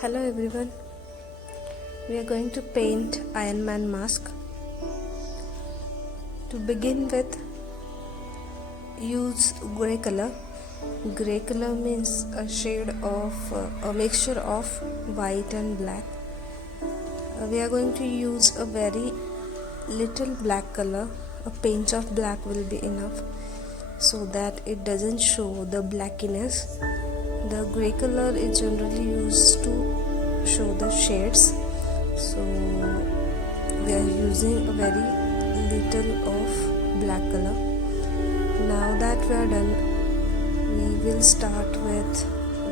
Hello everyone, we are going to paint Iron Man mask. To begin with, use grey color. Grey color means a shade of a mixture of white and black. We are going to use a very little black color. A pinch of black will be enough so that it doesn't show the blackiness. The grey color is generally used to show the shades, so we are using a very little of black color. Now that we are done, we will start with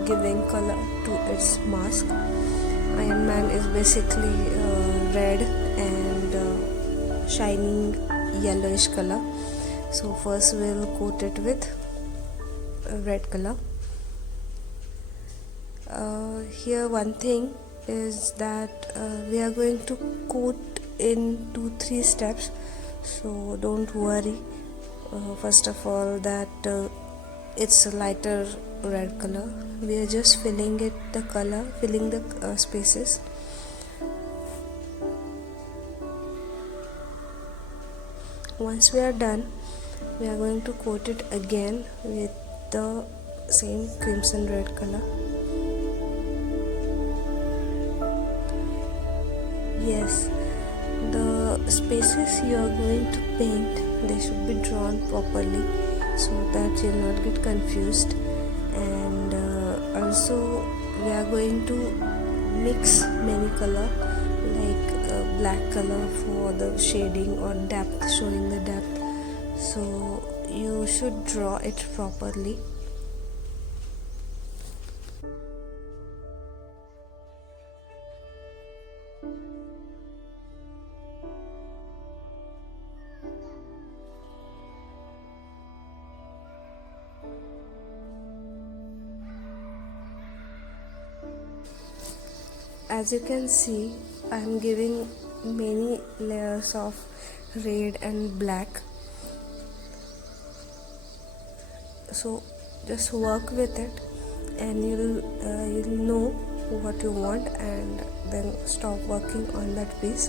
giving color to its mask. Iron Man is basically red and shining yellowish color, so first we'll coat it with red color. Here one thing is that we are going to coat in 2-3 steps, so don't worry. First of all, that it's a lighter red color. We are just filling the spaces. Once we are done, we are going to coat it again with the same crimson red color. Yes, the spaces you are going to paint, they should be drawn properly so that you'll not get confused. And also we are going to mix many color, like black color for the shading or depth, showing the depth. So you should draw it properly. As you can see, I am giving many layers of red and black, so just work with it and you'll know what you want, and then stop working on that piece.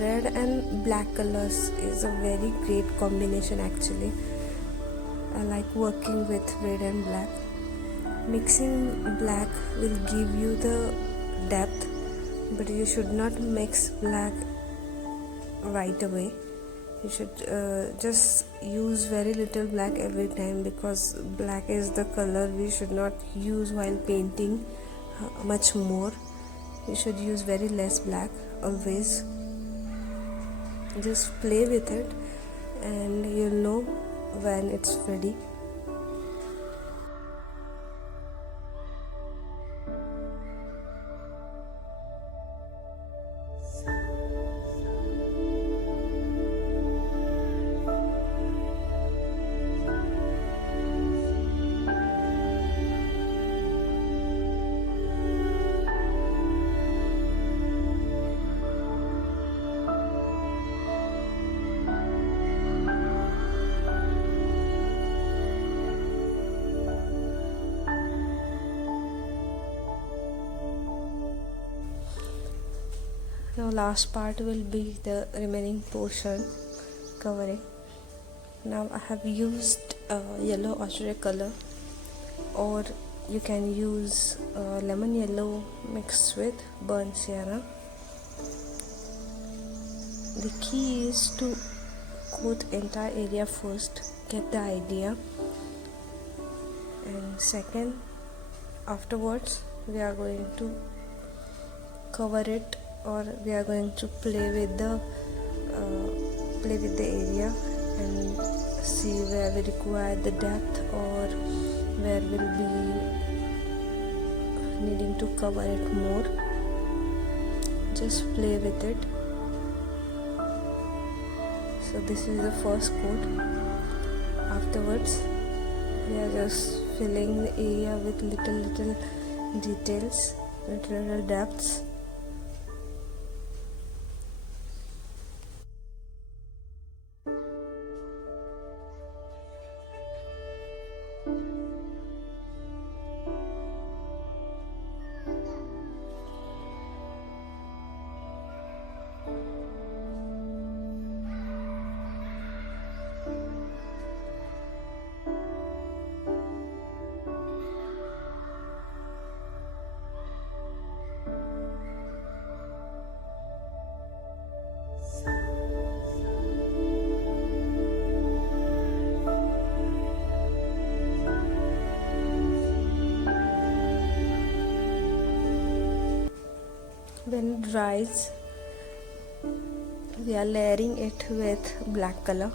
Red and black colors is a very great combination actually. I like working with red and black. Mixing black will give you the depth, but you should not mix black right away. You should just use very little black every time, because black is the color we should not use while painting much more. You should use very less black always. Just play with it and you'll know when it's ready. Now last part will be the remaining portion covering. Now I have used yellow ochre color, or you can use lemon yellow mixed with burnt sienna. The key is to coat entire area first, get the idea, and second, afterwards we are going to cover it, or we are going to play with the area and see where we require the depth or where we'll be needing to cover it more. Just play with it. So this is the first coat. Afterwards we are just filling the area with little details, little depths. when it dries, we are layering it with black color.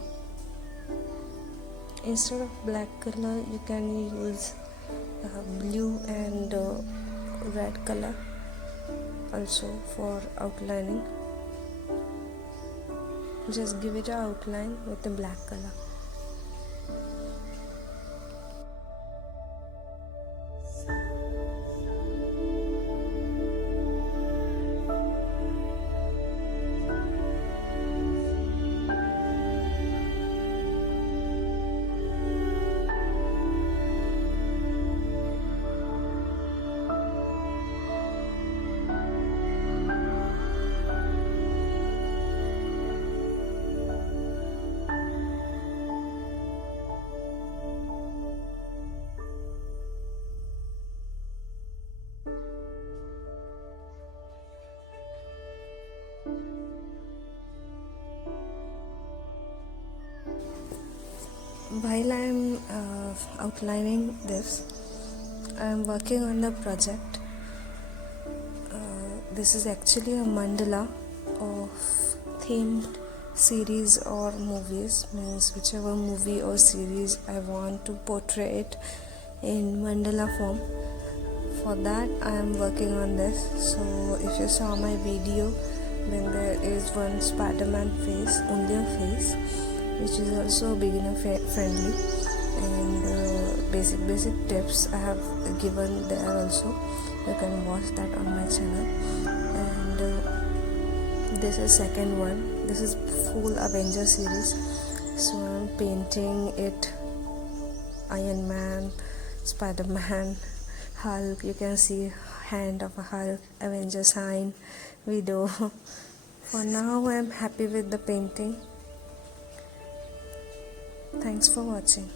Instead of black color, you can use blue and red color also for outlining. Just give it an outline with the black color. While I am outlining this, I am working on the project. This is actually a mandala of themed series or movies, means whichever movie or series I want to portray it in mandala form. For that I am working on this. So if you saw my video, then there is one Spider-Man face, only a face, which is also beginner friendly, and basic tips I have given there also. You can watch that on my channel. And this is second one. This is full Avenger series, so I'm painting it Iron Man, Spider-Man, Hulk. You can see hand of a Hulk, Avenger sign, Widow. For now I'm happy with the painting. Thanks for watching.